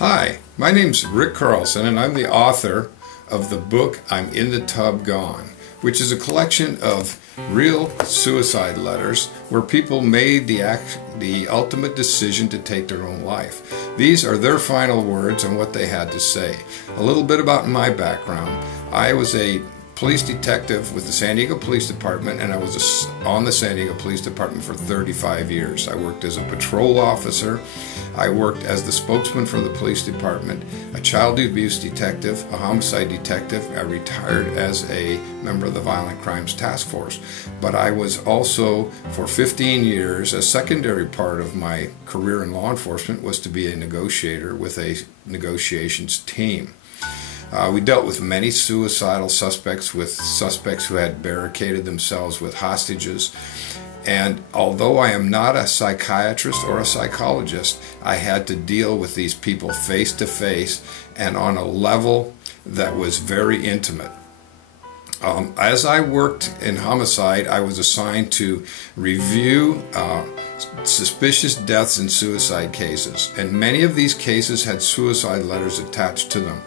Hi, my name's Rick Carlson, and I'm the author of the book I'm in the Tub Gone, which is a collection of real suicide letters where people made the ultimate decision to take their own life. These are their final words and what they had to say. A little bit about my background. I was a police detective with the San Diego Police Department, and I was on the San Diego Police Department for 35 years. I worked as a patrol officer. I worked as the spokesman for the police department, a child abuse detective, a homicide detective. I retired as a member of the Violent Crimes Task Force. But I was also, for 15 years, a secondary part of my career in law enforcement was to be a negotiator with a negotiations team. We dealt with many suicidal suspects, with suspects who had barricaded themselves with hostages. And although I am not a psychiatrist or a psychologist, I had to deal with these people face to face and on a level that was very intimate. As I worked in homicide, I was assigned to review suspicious deaths and suicide cases, and many of these cases had suicide letters attached to them.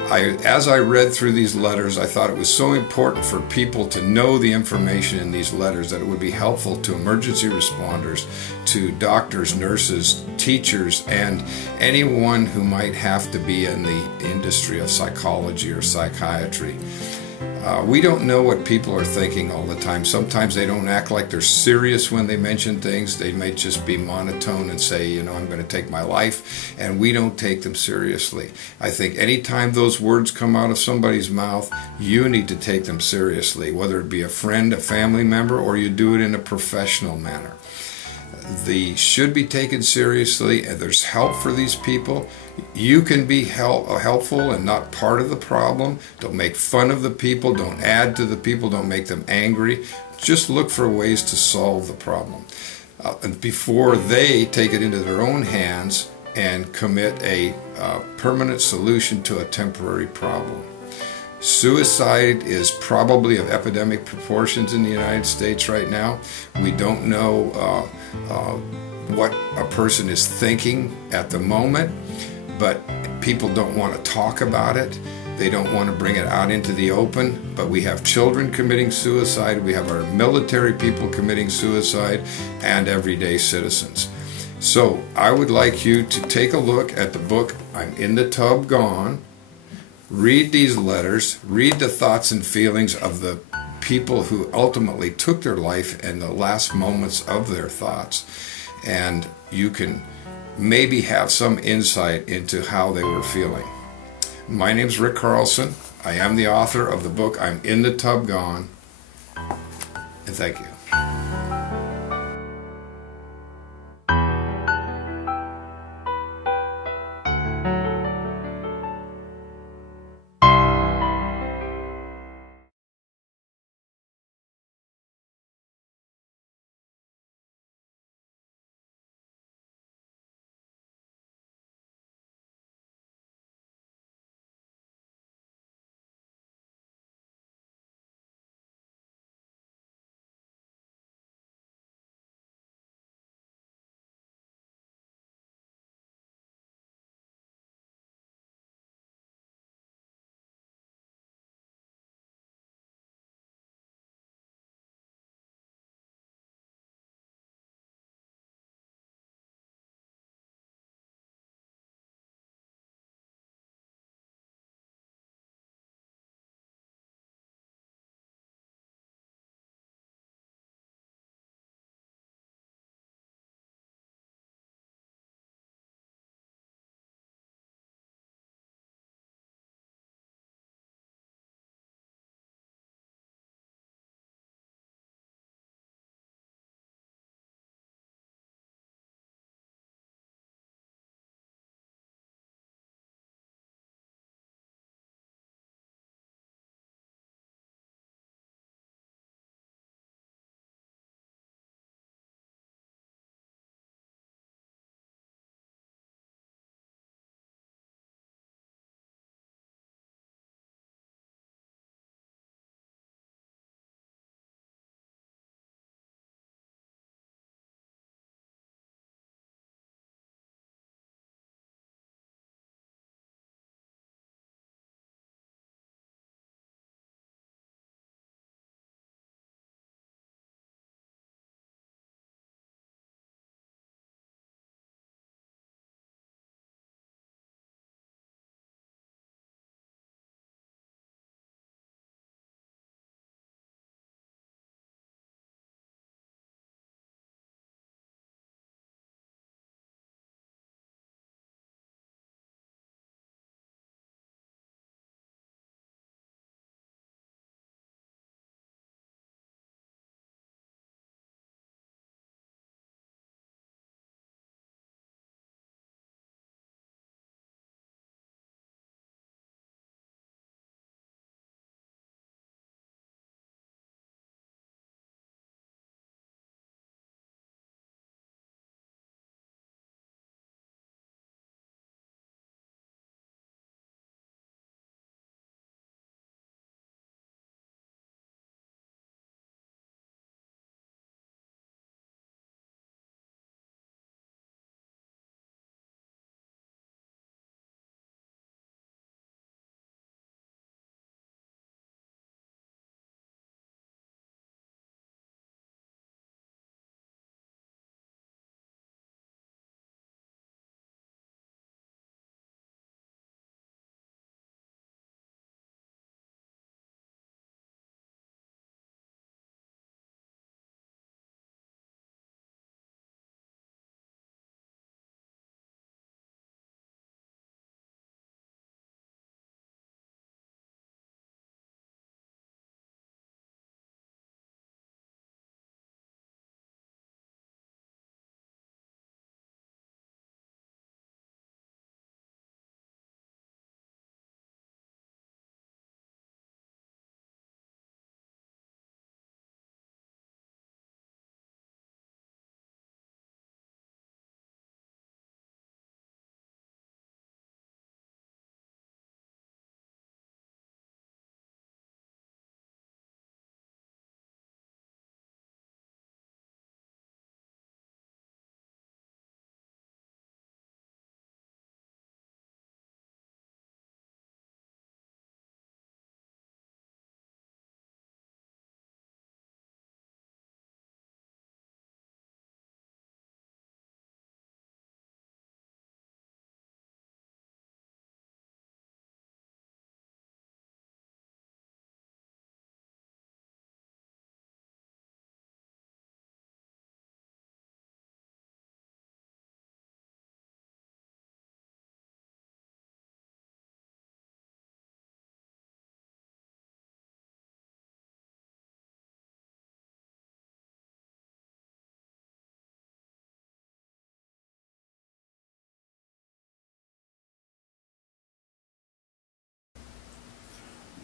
As I read through these letters, I thought it was so important for people to know the information in these letters that it would be helpful to emergency responders, to doctors, nurses, teachers, and anyone who might have to be in the industry of psychology or psychiatry. We don't know what people are thinking all the time. Sometimes they don't act like they're serious when they mention things. They may just be monotone and say, you know, I'm going to take my life, and we don't take them seriously. I think anytime those words come out of somebody's mouth, you need to take them seriously, whether it be a friend, a family member, or you do it in a professional manner. They should be taken seriously, and there's help for these people. You can be helpful and not part of the problem. Don't make fun of the people. Don't add to the people. Don't make them angry. Just look for ways to solve the problem before they take it into their own hands and commit a permanent solution to a temporary problem. Suicide is probably of epidemic proportions in the United States right now. We don't know what a person is thinking at the moment, but people don't want to talk about it. They don't want to bring it out into the open, but we have children committing suicide, we have our military people committing suicide, and everyday citizens. So I would like you to take a look at the book I'm in the Tub Gone. Read these letters, read the thoughts and feelings of the people who ultimately took their life and the last moments of their thoughts, and you can maybe have some insight into how they were feeling. My name's Rick Carlson. I am the author of the book I'm in the Tub Gone, and thank you.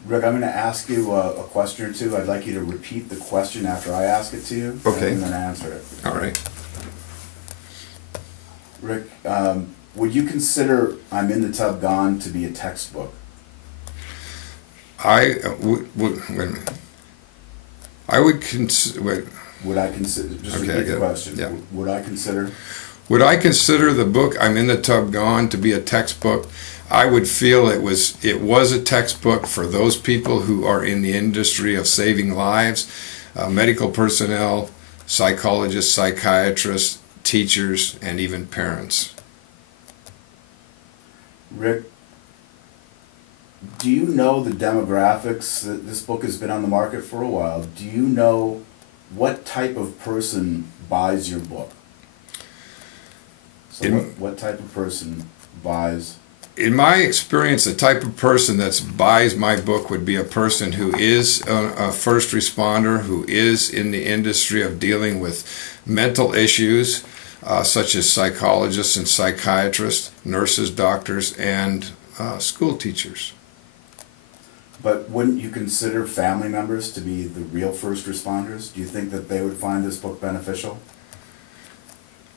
Rick, I'm going to ask you a question or two. I'd like you to repeat the question after I ask it to you, Okay. and then answer it. All right. Rick, would you consider I'm in the Tub Gone to be a textbook? I would wait a minute. I would consider. Wait. Would I consider? Just Okay, I repeat get the it. question. Yeah. Would I consider? Would I consider the book "I'm in the Tub Gone" to be a textbook? I would feel it was a textbook for those people who are in the industry of saving lives, medical personnel, psychologists, psychiatrists, teachers, and even parents. Rick, do you know the demographics? This book has been on the market for a while. Do you know what type of person buys your book? So what type of person buys? In my experience, the type of person that buys my book would be a person who is a first responder, who is in the industry of dealing with mental issues, such as psychologists and psychiatrists, nurses, doctors, and school teachers. But wouldn't you consider family members to be the real first responders? Do you think that they would find this book beneficial?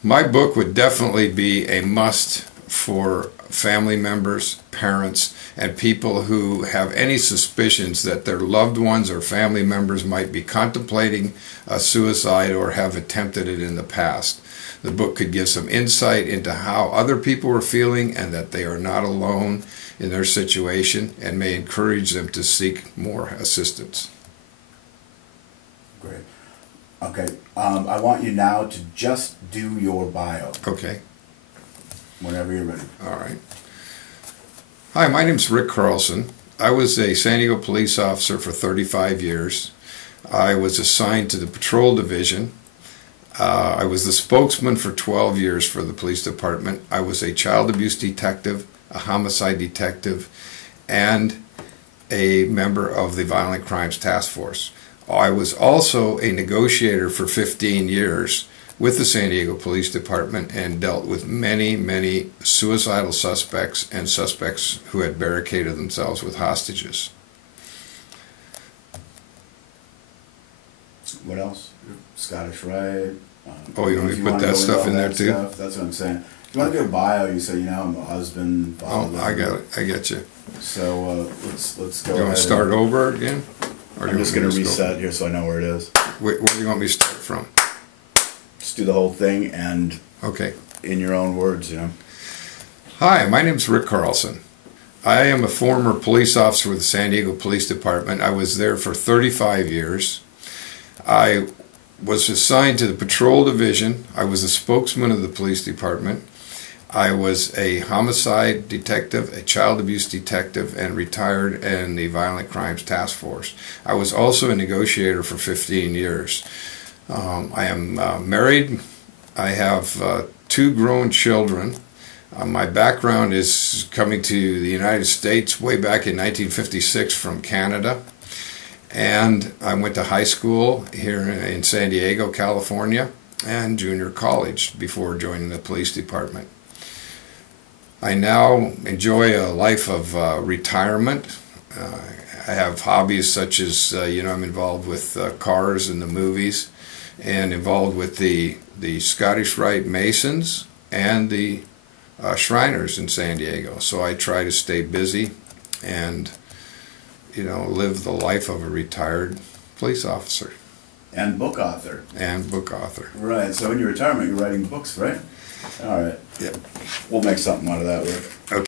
My book would definitely be a must for family members, parents, and people who have any suspicions that their loved ones or family members might be contemplating a suicide or have attempted it in the past. The book could give some insight into how other people are feeling and that they are not alone in their situation, and may encourage them to seek more assistance. Great. Okay, I want you now to just do your bio. Okay. Whenever you're ready. All right. Hi, my name's Rick Carlson. I was a San Diego police officer for 35 years. I was assigned to the patrol division. I was the spokesman for 12 years for the police department. I was a child abuse detective, a homicide detective, and a member of the Violent Crimes Task Force. I was also a negotiator for 15 years with the San Diego Police Department and dealt with many, many suicidal suspects and suspects who had barricaded themselves with hostages. What else? Scottish Rite. Oh, you want me to put that stuff in there too? That's what I'm saying. If you want to do a bio, you say, I'm a husband, father. Oh, I got it. I get you. So let's go. You want to start over again? Or I'm just going to reset here so I know where it is. Where do you want me to start from? Just do the whole thing and Okay. in your own words, Hi, my name's Rick Carlson. I am a former police officer with the San Diego Police Department. I was there for 35 years. I was assigned to the patrol division. I was a spokesman of the police department. I was a homicide detective, a child abuse detective, and retired in the Violent Crimes Task Force. I was also a negotiator for 15 years. I am married. I have 2 grown children. My background is coming to the United States way back in 1956 from Canada. And I went to high school here in San Diego, California, and junior college before joining the police department. I now enjoy a life of retirement. I have hobbies such as, I'm involved with cars and the movies, and involved with the Scottish Rite Masons and the Shriners in San Diego. So I try to stay busy and, live the life of a retired police officer. And book author. And book author. Right, so in your retirement you're writing books, right? All right. Yep. We'll make something out of that, Rick. Okay.